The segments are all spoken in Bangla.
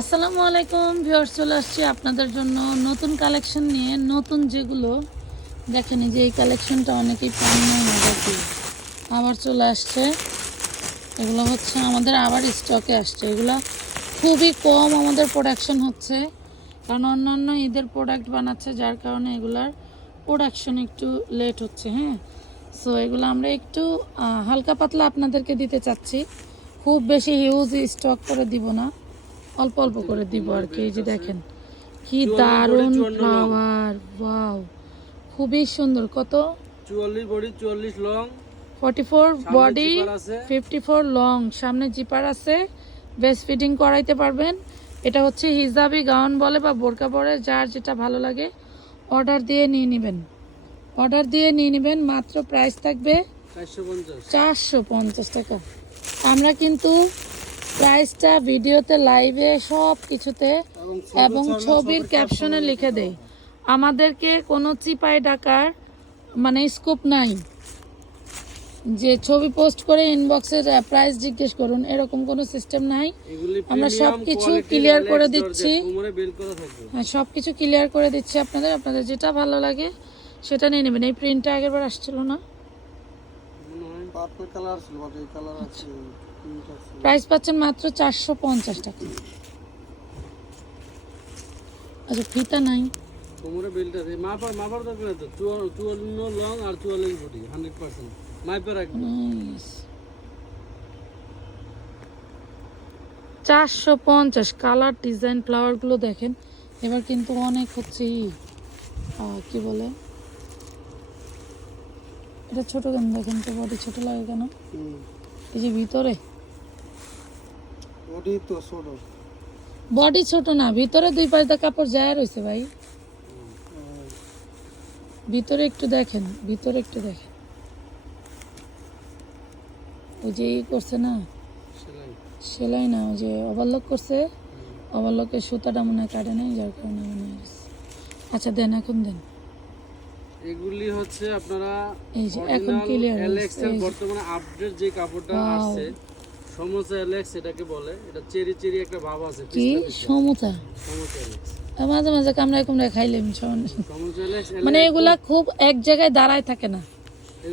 আসসালামু আলাইকুম ভিউয়ার্স, চলে আসছি আপনাদের জন্য নতুন কালেকশন নিয়ে নতুন যেগুলো। দেখেন যে এই কালেকশনটা অনেকেই পান দেখি আবার চলে আসছে। এগুলো হচ্ছে আমাদের আবার স্টকে আসছে। এগুলো খুবই কম আমাদের প্রোডাকশন হচ্ছে। কারণ অন্যান্য ঈদের প্রোডাক্ট বানাচ্ছে, যার কারণে এগুলার প্রোডাকশন একটু লেট হচ্ছে হ্যাঁ? সো এগুলো আমরা একটু হালকা পাতলা আপনাদেরকে দিতে চাচ্ছি। খুব বেশি হিউজ স্টক করে দিব না। অল্প অল্প করে দিব আর কি এই যে দেখেন। কি দারুণ ফ্লাওয়ার ওয়াও। খুবই সুন্দর। কত? চুয়াল্লিশ বডি চুয়াল্লিশ long. Forty four body. Fifty four long. সামনে জিপার আছে। বেস্ট ফিটিং করাইতে পারবেন। এটা হচ্ছে হিজাবি গাউন বলে বা বোরকা পরে যার যেটা ভালো লাগে অর্ডার দিয়ে নিয়ে নেবেন। অর্ডার দিয়ে নিয়ে নেবেন মাত্র প্রাইস থাকবে চারশো পঞ্চাশ টাকা। আমরা কিন্তু প্রাইসটা ভিডিওতে লাইভে সব কিছুতে এবং ছবির ক্যাপশনে লিখে দেই। আমাদেরকে কোনো চিপায় ডাকার মানে স্কোপ নাই। যে ছবি পোস্ট করে ইনবক্সের প্রাইস জিজ্ঞেস করুন এরকম কোনো সিস্টেম নাই। আমরা সব সবকিছু ক্লিয়ার করে দিচ্ছি। হ্যাঁ সব কিছু ক্লিয়ার করে দিচ্ছি আপনাদের। আপনাদের যেটা ভালো লাগে সেটা নিয়ে নেবেন। এই প্রিন্টটা আগেরবার আসছিল না? পার্পল কালার ছিল কালার আছে। প্রাইস পাচ্ছেন মাত্র চারশো পঞ্চাশ টাকা। আচ্ছা ফিতা নাই। কোমরে বেলটা আছে মাপার মাপার দরকার চুয়া- চুয়ান্ন লং আর চুয়াল্লিশ বডি হান্ড্রেড পার্সেন্ট। মাইপে রাখবে চারশো পঞ্চাশ কালার ডিজাইন ফ্লাওয়ারগুলো দেখেন। এবার কিন্তু অনেক হচ্ছে কি বলে? এটা ছোট কেন দেখেন তো? বডি ছোট লাগে কেন? এই যে ভিতরে? ওডি তো ছোট। বডি ছোট না ভিতরে দুই পাঁচটা কাপড় যায় রয়েছে ভাই। ভিতরে একটু দেখেন ভিতরে একটু দেখেন। ওই যে ই করছে না? সেলাই। না ওই যে ওভারলক করছে। ওভারলকের সুতাটা মনে হয় কাটে নাই যার কারণে মনে হয় আচ্ছা দেন এখন দেন। এগুলি হচ্ছে আপনারা এই যে এখন যে। বর্তমানে আপডেট যে কাপড়টা. আসছে সমোসা এলএক্স এটাকে বলে। এটা চেরি চেরি একটা ভাব আছে কি? সমুচা সমোসা? এলএক্স মাঝে মাঝে কামড়ায় কামড়ায় খাইলাম মানে এগুলা খুব এক জায়গায় দাঁড়ায় থাকে না।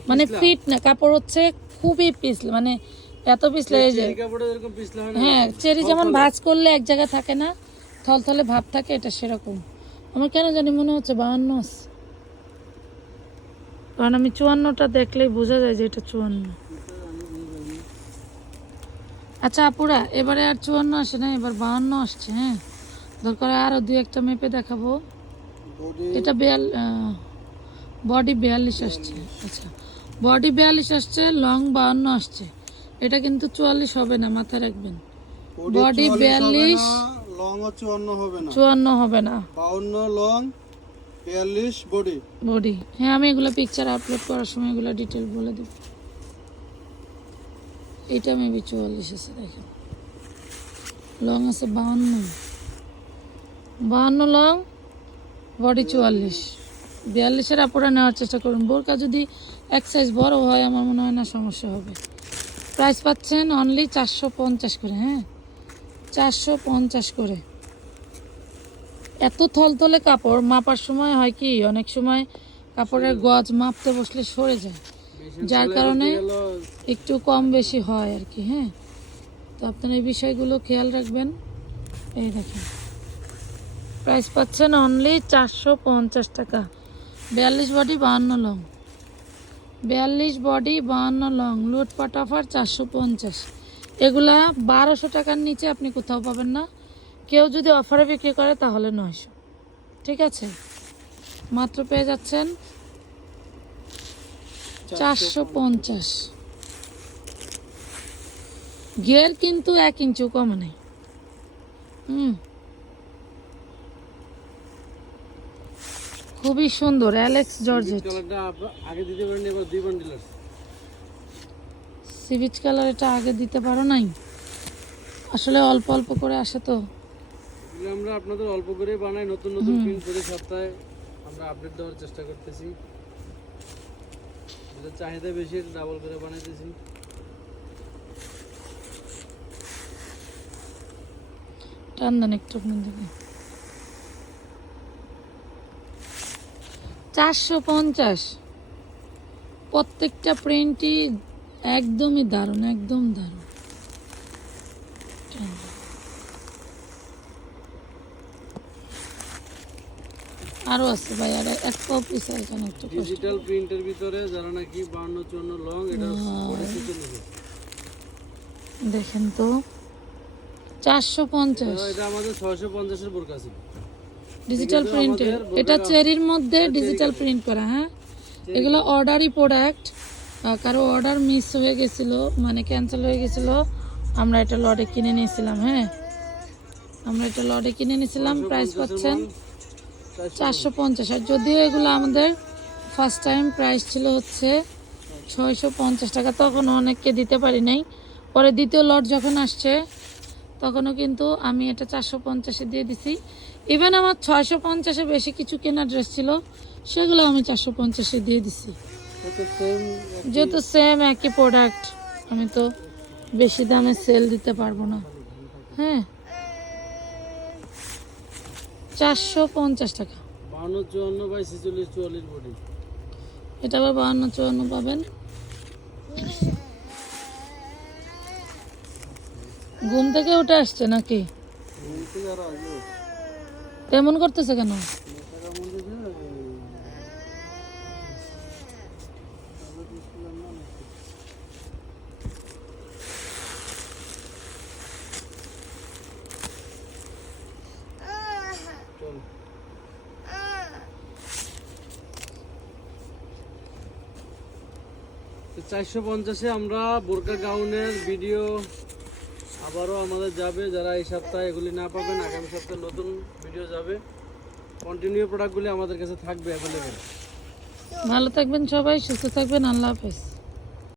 মানে ফিট না কাপড় হচ্ছে খুবই পিছলে মানে এত পিছলে হয় হ্যাঁ চেরি যেমন ভাজ করলে এক জায়গায় থাকে না থলথলে ভাব থাকে এটা সেরকম। আমার কেন জানি মনে হচ্ছে বাহান্ন কারণ আমি চুয়ান্নটা দেখলেই বোঝা যায় যে এটা চুয়ান্ন। আচ্ছা আপুরা এবারে আর চুয়ান্ন আসে না এবার বাহান্ন আসছে হ্যাঁ? দরকার আরও দু একটা মেপে দেখাবো। এটা বেয়াল বডি বিয়াল্লিশ আসছে। আচ্ছা বডি বিয়াল্লিশ আসছে লং বাহান্ন আসছে। এটা কিন্তু চুয়াল্লিশ হবে না মাথায় রাখবেন। বডি বিয়াল্লিশ লং চুয়ান্ন হবে না। চুয়ান্ন হবে না। বাউন্ন লং বিয়াল্লিশ বডি বডি হ্যাঁ আমি এগুলো পিকচার আপলোড করার সময় এগুলো ডিটেল বলে দেব। এটা মেবি চুয়াল্লিশ আছে, দেখেন। লং আছে বাহান্ন। বাহান্ন লং, বডি চুয়াল্লিশ। বিয়াল্লিশের আপুরা নেওয়ার চেষ্টা করুন। বোরকা যদি এক সাইজ বড় হয়, আমার মনে হয় না সমস্যা হবে। প্রাইস পাচ্ছেন অনলি চারশো পঞ্চাশ করে হ্যাঁ? চারশো পঞ্চাশ করে। এত থলথলে কাপড় মাপার সময় হয় কি? অনেক সময় কাপড়ের গজ মাপতে বসলে সরে যায়। যার কারণে একটু কম বেশি হয় আর কি হ্যাঁ। তো আপনারা এই বিষয়গুলো খেয়াল রাখবেন। এই দেখেন। প্রাইস পাচ্ছেন অনলি চারশো পঞ্চাশ টাকা। বিয়াল্লিশ বডি বাহান্ন লং বিয়াল্লিশ বডি বাহান্ন লং লুটপাট অফার চারশো পঞ্চাশ। এগুলা বারোশো টাকার নিচে আপনি কোথাও পাবেন না। কেউ যদি অফারে বিক্রি করে তাহলে নয়শো। ঠিক আছে? মাত্র পেয়ে যাচ্ছেন চারশো পঞ্চাশ। গিয়ার কিন্তু এক ইঞ্চিও কমে নেই। হুম। খুবই সুন্দর অ্যালেক্স জর্জেট আগে দিতে পারেন এবার দুই বান্ডিল সিভিচ কালার এটা আগে দিতে পারো নাই? আসলে অল্প অল্প করে আসে তো। আমরা আপনাদের অল্প করে বানাই নতুন নতুন প্রিন্ট প্রতি সপ্তাহে আমরা আপডেট দেওয়ার চেষ্টা করতেছি। যেটা চাহিদা বেশি ডাবল করে টান দেন একটু দিকে চারশো পঞ্চাশ। প্রত্যেকটা প্রিন্টই একদমই দারুণ, একদম দারুণ। আরও আছে ভাই আর এক পিস এখানে একটু ডিজিটাল প্রিন্টের ভিতরে যারা নাকি বান্ন চুয়ান্ন লং এটা ছেচল্লিশ দেখেন তো চারশো পঞ্চাশ। এটা আমাদের ছয়শো পঞ্চাশের বোরকা ছিল ডিজিটাল প্রিন্টের এটা চেরির মধ্যে ডিজিটাল প্রিন্ট করা হ্যাঁ? এগুলো অর্ডারই প্রোডাক্ট কারও অর্ডার মিস হয়ে গেছিল মানে ক্যান্সেল হয়ে গেছিল আমরা এটা লটে কিনে নিয়েছিলাম হ্যাঁ? আমরা এটা লটে কিনে নিয়েছিলাম প্রাইস পাচ্ছেন। চারশো পঞ্চাশ। আর যদিও এগুলো আমাদের ফার্স্ট টাইম প্রাইস ছিল হচ্ছে ছয়শো পঞ্চাশ টাকা তখন অনেককে দিতে পারি নাই। পরে দ্বিতীয় লট যখন আসছে তখনও কিন্তু আমি এটা চারশো পঞ্চাশে দিয়ে দিছি। ইভেন আমার ছয়শো পঞ্চাশে বেশি কিছু কেনা ড্রেস ছিল সেগুলো আমি চারশো পঞ্চাশে দিয়ে দিছি। যেহেতু সেম একই প্রোডাক্ট আমি তো বেশি দামে সেল দিতে পারব না। হ্যাঁ। চারশো পঞ্চাশ টাকা। বাউন্ন চুয়ান্ন বাই ছেচল্লিশ চুয়াল্লিশ বডি। এটা আবার বাহান্ন চুয়ান্ন পাবেন। ঘুম থেকে উঠে আসছে নাকি? তেমন করতেছে কেন টাকার মধ্যে দিয়ে চল চারশো পঞ্চাশে আমরা বোরকা গাউনের ভিডিও আবারও আমাদের যাবে। যারা এই সপ্তাহে এগুলি না পাবেন, আগামী সপ্তাহে নতুন ভিডিও যাবে। কন্টিনিউ প্রোডাক্টগুলি আমাদের কাছে থাকবে অ্যাভেলেবেল ভালো থাকবেন সবাই, সুস্থ থাকবেন, আল্লাহ হাফেজ।